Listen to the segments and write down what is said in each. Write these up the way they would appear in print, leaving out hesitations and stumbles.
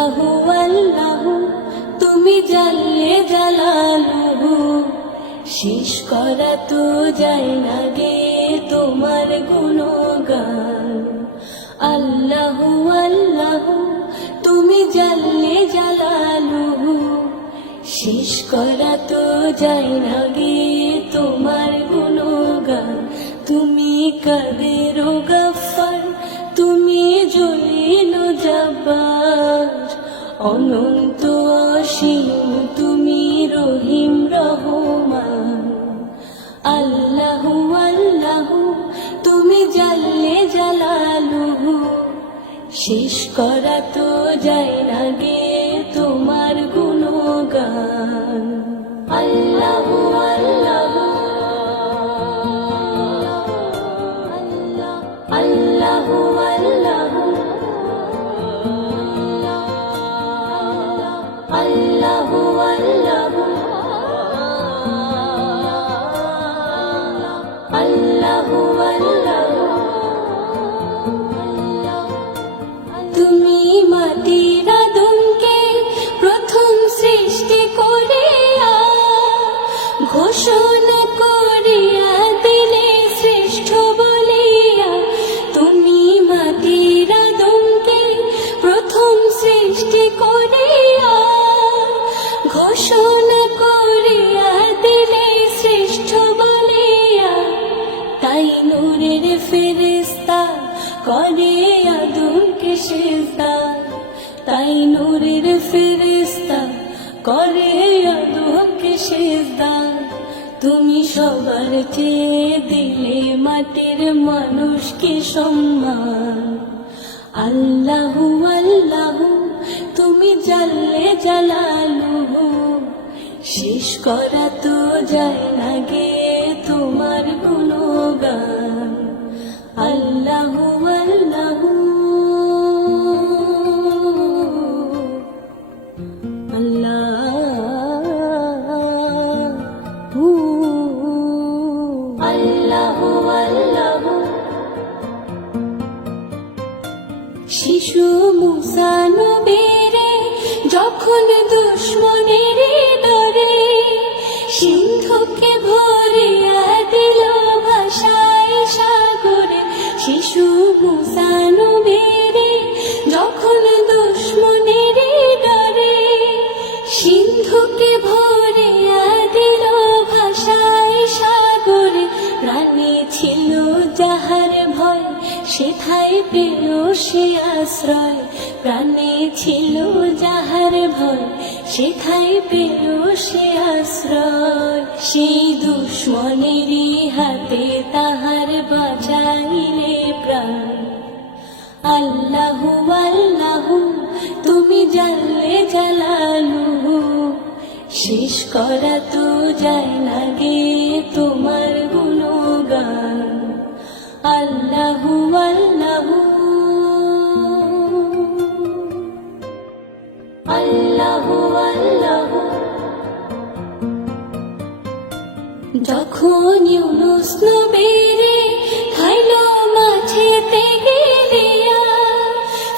আল্লাহু আল্লাহু তুমি জাল্লে জালালুহু, শেষ করা তো যায় না গে তোমার গুণগান। আল্লাহু আল্লাহু তুমি জাল্লে জালালুহু, শেষ করা তো যায় না গে তোমার গুণগান। তুমি কাদের ও গাফফার, তুমি জলিল ও জব্বার, অনন্ত অসীম তুমি রহিম রহমান। আল্লাহু আল্লাহু তুমি জাল্লে জালালুহু, শেষ করা তো যায় না গে তোমার গুণগান। আল্লাহু আল্লাহু আল্লাহু আল্লাহু আল্লাহু আল্লাহু আল্লাহু আল্লাহু। তুমি মাটির আদমকে প্রথম সৃষ্টি করিয়া, ঘোষণা করিয়া দিলে শ্রেষ্ঠ বলিয়া। তুমি মাটির আদমকে প্রথম সৃষ্টি করিয়া, ঘোষণা করিয়া দিলে শ্রেষ্ঠ বলিয়া। তাই নূরের ফেরেশতা করে আদমকে সিজদা, তাই নূরের ফেরেশতা করে আদমকে সিজদা। তুমি সবার চেয়ে দিলে মাটির মানুষকে সম্মান। আল্লাহু আল্লাহু তুমি জাল্লে জালালুহু, শেষ করা তো যায় না গে তোমার গুণগান। আল্লাহু আল্লাহু আল্লাহু আল্লাহু আল্লাহু। শিশু মুসা নবীরে যখন দুশ্মনের ডরে সিন্ধুকে ভরিয়া দিল ভাষায় সাগরে। শিশু মুসা নবীরে যখন দুশ্মনের ডরে সিন্ধুকে ভরিয়া দিল ভাষায় সাগরে। প্রাণে ছিল যাহার ভয় সেথায় পেল সে আশ্রয়। প্রাণে ছিল যাহার ভয় সেথায় পেল সে আশ্রয়। সেই দুশ্মনেরই হাতে তাহার বাঁচাইলে প্রাণ। আল্লাহু আল্লাহু তুমি জাল্লে জালালুহু, শেষ করা তো যায় না গে তোমার গুণগান। আল্লাহু আল্লাহু আল্লাহু আল্লাহু। যখন ইউনুস নবীরে খাইল মাছেতে গিলিয়া,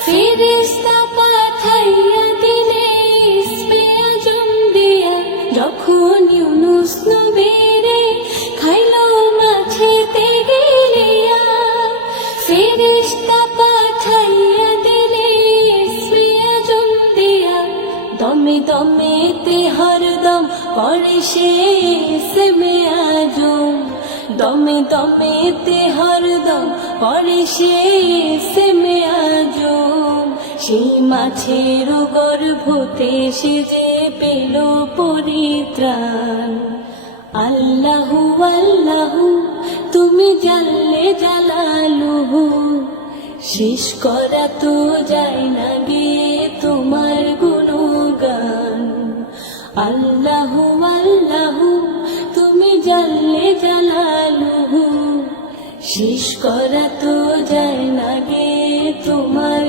ফেরেশতা পাঠাইয়া দিলে ইসমে আজম দিয়া। যখন ইউনুস নবীরে খাইল মাছেতে গিলিয়া, ফেরেশতা পাঠাইয়া দিলে ইসমে আজম দিয়া। দমে দমেতে হরদম করে সে ইসমে আজম, দমে দমেতে হরদম করে সে ইসমে আজম। সেই মাছের গর্ভতে সে যে পেল পরিত্রাণ। আল্লাহু আল্লাহু তুমি জাল্লে জালালুহু, শেষ করা তো যায় না গে তোমার গুণগান। আল্লাহু আল্লাহু তুমি জাল্লে জালালুহু, শেষ করা তো যায় না গে তোমার